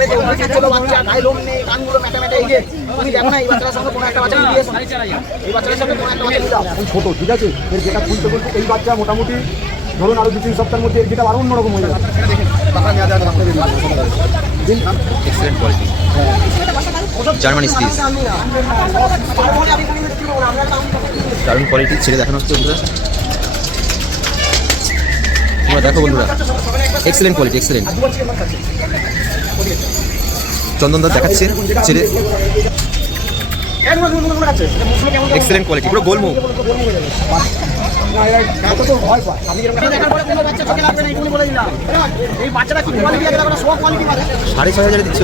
সবে যে উঠেছে ছোট বাচ্চা গায়ে লোম নেই কানগুলো মেটে মেটে এই যে তুমি দেখো না এই বাচ্চাটার সঙ্গে কোনো একটা বাচ্চা মিলিয়ে এই বাচ্চাটার সঙ্গে কোনো একটা বাচ্চা মিলাও। ছোট ঠিক আছে? এর যেটা খুলতে খুলতে এই বাচ্চা মোটামুটি ধরুন আরও দু তিন সপ্তাহের মধ্যে এর যেটা আরও অন্যরকম হয়ে যাবে। দিন এক্সেলেন্ট কোয়ালিটি জার্মান স্পিস। দারুণ কোয়ালিটি ছেড়ে দেখানো হচ্ছে বন্ধুরা তোমরা দেখো বন্ধুরা। এক্সেলেন্ট কোয়ালিটি এক্সেলেন্ট চন্দন দা দেখাচ্ছে ছেড়ে। এক্সেলেন্ট কোয়ালিটি পুরো পাবে সাড়ে ছয় হাজারে দিচ্ছ?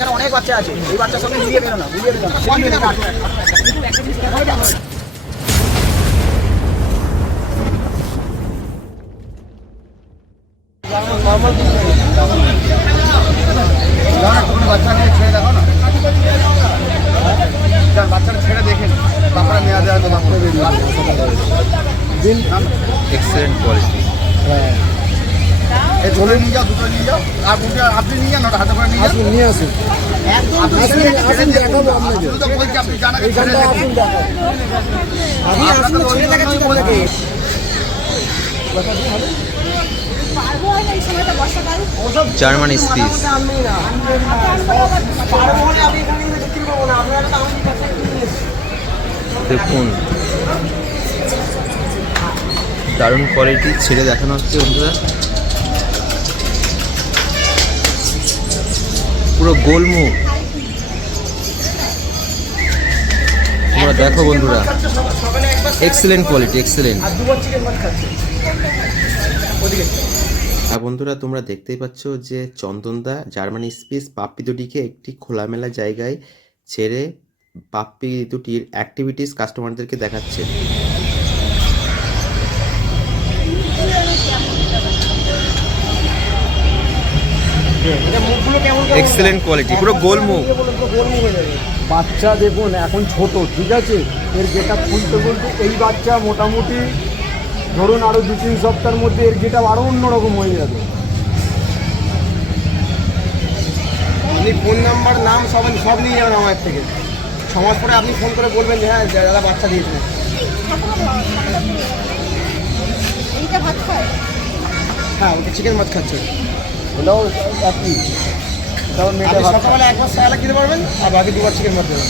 না অনেক বাচ্চা আছে এই বাচ্চার সঙ্গে মিলিয়ে বেরো না মিলিয়ে বেরো না বাচ্চাকে ছেড়ে দেখো না বাচ্চাটা ছেড়ে দেখেন তারপরে নেওয়া দেওয়া তো দিন এক্সেলেন্ট কোয়ালিটি এই চলে নিয়ে যাও দুটো নিয়ে যাও। আর দুটো আপনি নিয়ে যান ওটা হাতে করে নিয়ে যান। আসুন নিয়ে আসুন। আপনি আসুন, আসুন, দেখাবো আপনাকে। জার্মান স্পিস। দেখুন। দারুণ কোয়ালিটি ছেড়ে দেখানো হচ্ছে বন্ধুরা। পুরো গোলমুখ তোমরা দেখো বন্ধুরা। এক্সেলেন্ট কোয়ালিটি এক্সেলেন্ট আর বন্ধুরা তোমরা দেখতেই পাচ্ছ যে চন্দনদা জার্মানি স্পেস পাপ্পি দুটিকে একটি খোলামেলা জায়গায় ছেড়ে পাপ্পি দুটির অ্যাক্টিভিটিস কাস্টমারদেরকে দেখাচ্ছে। এক্সেলেন্ট কোয়ালিটি পুরো গোল মুখ। বাচ্চা দেখুন এখন ছোট ঠিক আছে? এর যেটা খুলতে খুলতে এই বাচ্চা মোটামুটি ধরুন আরও দু তিন সপ্তাহের মধ্যে এর যেটা আরও অন্যরকম হয়ে যাবে। আপনি ফোন নাম্বার নাম সব সব নিয়ে যাবেন আমার থেকে। ছ মাস পরে আপনি ফোন করে বলবেন যে হ্যাঁ দাদা বাচ্চা দিয়েছেন হ্যাঁ ওকে চিকেন মাছ খাচ্ছে। ওটাও একই। এটাও মেটে ভাত সকালে একবার স্যালাড খেতে পারবেন আর বাকি দুবার চিকেন ভাত দেবেন।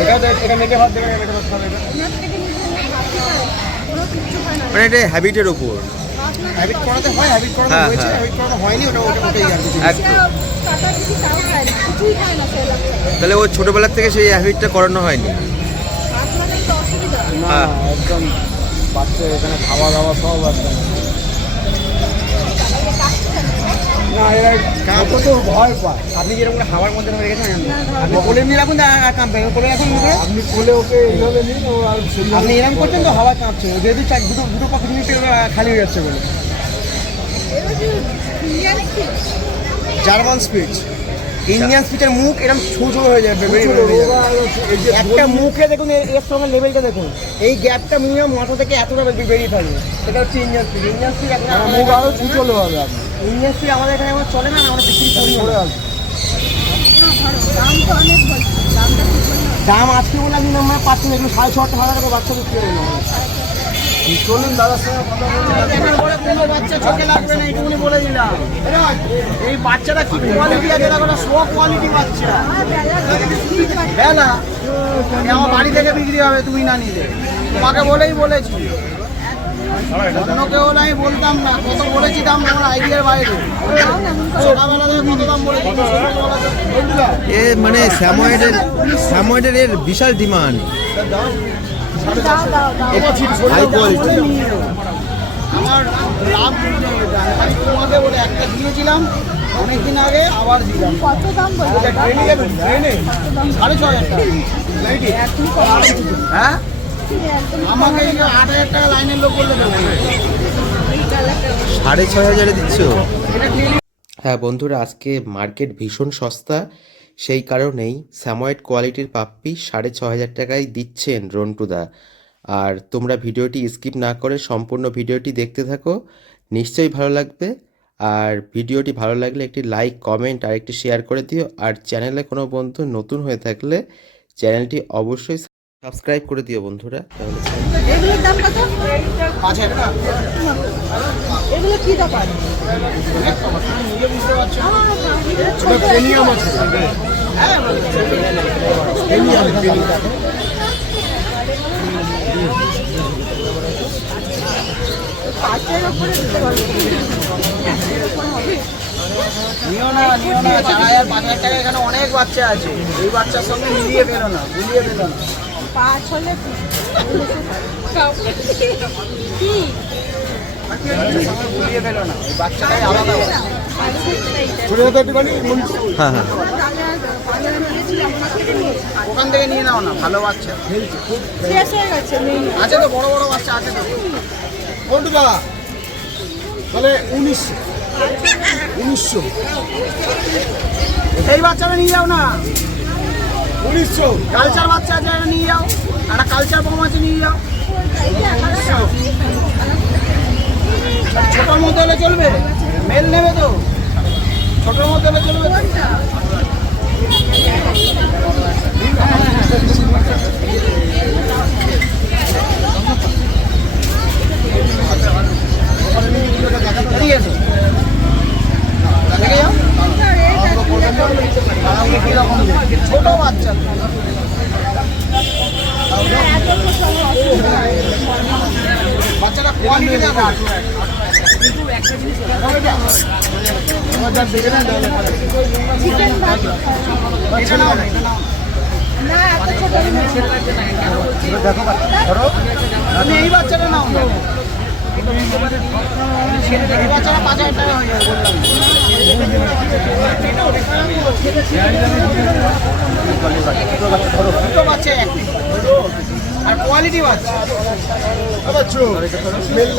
এটাও এটা মেটে ভাত দেবেন মেটে ভাত খাবে কোনো কিচ্ছু হয় না। মানে এটা হ্যাবিটের ওপর হ্যাবিট করাতে হয় হ্যাবিট করাতে হ্যাঁ, হয়েছে হ্যাঁ। হ্যাবিট করাতে হয়নি ওটা ওটা ওটাই আর কিছু না। একদম। কাটা যদি তাও খায় না কিছুই খায় না সে বাচ্চা তাহলে ও ছোটবেলার থেকে সেই হ্যাবিটটা করানো হয়নি? মানে তো অসুবিধা। না হ্যাঁ। একদম বাচ্চা এখানে খাওয়া দাওয়া সব একদম। না এরা কাঁপো তো ভয় পায় আপনি যেরকম হাওয়ার মধ্যে ধরে গেছেন আপনি কোলে নিয়ে রাখুন আর কাঁপবে কোলে রাখুন আপনি কোলে ওকে এইভাবে নিন ও আর আপনি এরকম করছেন তো হাওয়া কাঁপছে যেহেতু চার দুটো দুটো পকেট নিতে খালি হয়ে যাচ্ছে বলে জার্মান স্পিচ ইন্ডিয়ান স্পিচের মুখ এরকম ছো ছো হয়ে যাবে একটা মুখে দেখুন এর সঙ্গে লেভেলটা দেখুন। এই গ্যাপটা মিনিমাম মাথা থেকে এতটা বে- বেরিয়ে থাকবে এটা হচ্ছে ইন্ডিয়ান স্পিচ ইন্ডিয়ান স্পিচ আমার মুখ আরও ছুচলো হবে ইন্ডিয়ান স্পিচ আমাদের এখানে এখন চলে না আমরা বিক্রি করি না। আসবে। দাম আজকে বলে আমি আমরা পাচ্ছি না এগুলো সাড়ে ছ হাজার টাকা বাচ্চা বিক্রি না চলুন দাদার সঙ্গে কথা কোনো বাচ্চা চোখে লাগবে না এইটুকুনি বলে দিলাম। এই বাচ্চাটা কি কোয়ালিটি আছে? দেখো না সব কোয়ালিটি বাচ্চা। বেলা আমার বাড়ি থেকে বিক্রি হবে তুমি না নিলে। তোমাকে বলেই বলেছি। অন্য কেউ নাই বলতাম না। কত বলেছি দাম আমার আইডিয়ার বাইরে। এ মানে স্যাময়েডের স্যাময়েডের এর বিশাল ডিমান্ড আমার লাভ তোমাকে একটা দিয়েছিলাম অনেকদিন আগে আবার দিলাম সাড়ে হ্যাঁ আমাকে আট হাজার টাকা লাইনের লোক দেবো সাড়ে ছয় হাজারে দিচ্ছ? হ্যাঁ বন্ধুরা, আজকে মার্কেট ভীষণ সস্তা। সেই কারণেই স্যাময়েড কোয়ালিটির পাপ্পি সাড়ে ছ হাজার টাকায় দিচ্ছেন রন্টুদা। আর তোমরা ভিডিওটি স্কিপ না করে সম্পূর্ণ ভিডিওটি দেখতে থাকো, নিশ্চয়ই ভালো লাগবে। আর ভিডিওটি ভালো লাগলে একটি লাইক, কমেন্ট আর একটি শেয়ার করে দিও। আর চ্যানেলে কোনো বন্ধু নতুন হয়ে থাকলে চ্যানেলটি অবশ্যই সাবস্ক্রাইব করে দিও বন্ধুরা তাহলে এগুলোর দাম কত? পাঁচ হাজার এগুলো কি হ্যাঁ প্রিমিয়াম প্রিমিয়াম পাঁচের উপরে দিতে পারবে নিও না নিও না চার হাজার পাঁচ হাজার টাকা এখানে অনেক বাচ্চা আছে। এই বাচ্চার সঙ্গে মিলিয়ে ফেলো না গুলিয়ে ফেলো না। পাঁচ হলে কি? মন- হ্যাঁ হ্যাঁ। ওখান থেকে নিয়ে নাও না ভালো বাচ্চা। আছে তো বড় বড় বাচ্চা আছে তো। তাহলে উনিশশো উনিশশো। এই বাচ্চাটা নিয়ে যাও না। উনিশশো কালচার বাচ্চা আছে একটা নিয়ে যাও। একটা কালচার বম আছে, নিয়ে যাও। ছোটোর মধ্যে হলে চলবে। মেল নেবে তো। ছোটোর মধ্যে হলে চলবে? এদিকে এসো। দেখে যাও কীরকম ছোট বাচ্চা বাচ্চাটা কোয়ালিটি দেখা এই বাচ্চাটা নাও। বাচ্চাটা পাঁচ হাজার টাকা হয়ে যাবে বললাম আর কোয়ালিটি বাচ্চা আচ্ছা মেল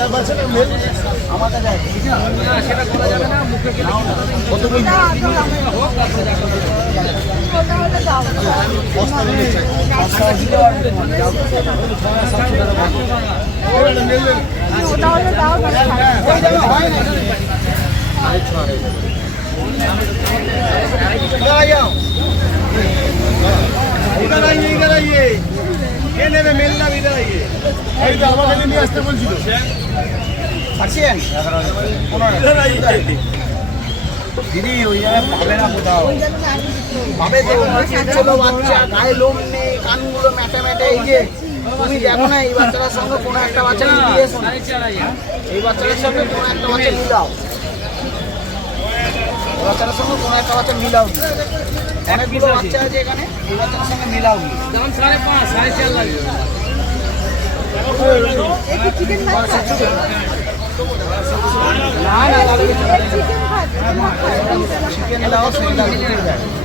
তো আমাকে নিয়ে আসতে বলছিল। পাচ্ছেন ইধার আইয়ে দিদি ওই জায়গায় পাবে না কোথাও? পাবে তো ছোট বাচ্চা গায়ে লোম নেই কানগুলো ম্যাটে ম্যাটে এই যে তুমি দেখো না এই বাচ্চাটার সঙ্গে কোনো একটা বাচ্চা মিলিয়ে এসো। এই বাচ্চাটার সঙ্গে কোনো একটা বাচ্চা মিলাও এই বাচ্চাটার সঙ্গে কোনো একটা বাচ্চা মিলাও অনেকগুলো বাচ্চা আছে এখানে এই বাচ্চাটার সঙ্গে মিলাও একটু চিকেন ভাত খাও। না দাম চিকেন।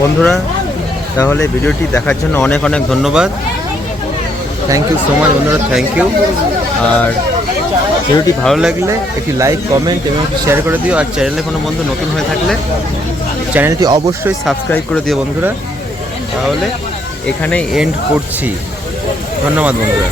বন্ধুরা, তাহলে ভিডিওটি দেখার জন্য অনেক অনেক ধন্যবাদ। থ্যাংক ইউ সো মাচ বন্ধুরা থ্যাংক ইউ আর ভিডিওটি ভালো লাগলে একটি লাইক, কমেন্ট এবং শেয়ার করে দিও। আর চ্যানেলে কোনো বন্ধু নতুন হয়ে থাকলে চ্যানেলটি অবশ্যই সাবস্ক্রাইব করে দিও বন্ধুরা। তাহলে এখানেই এন্ড করছি। ধন্যবাদ বন্ধুরা।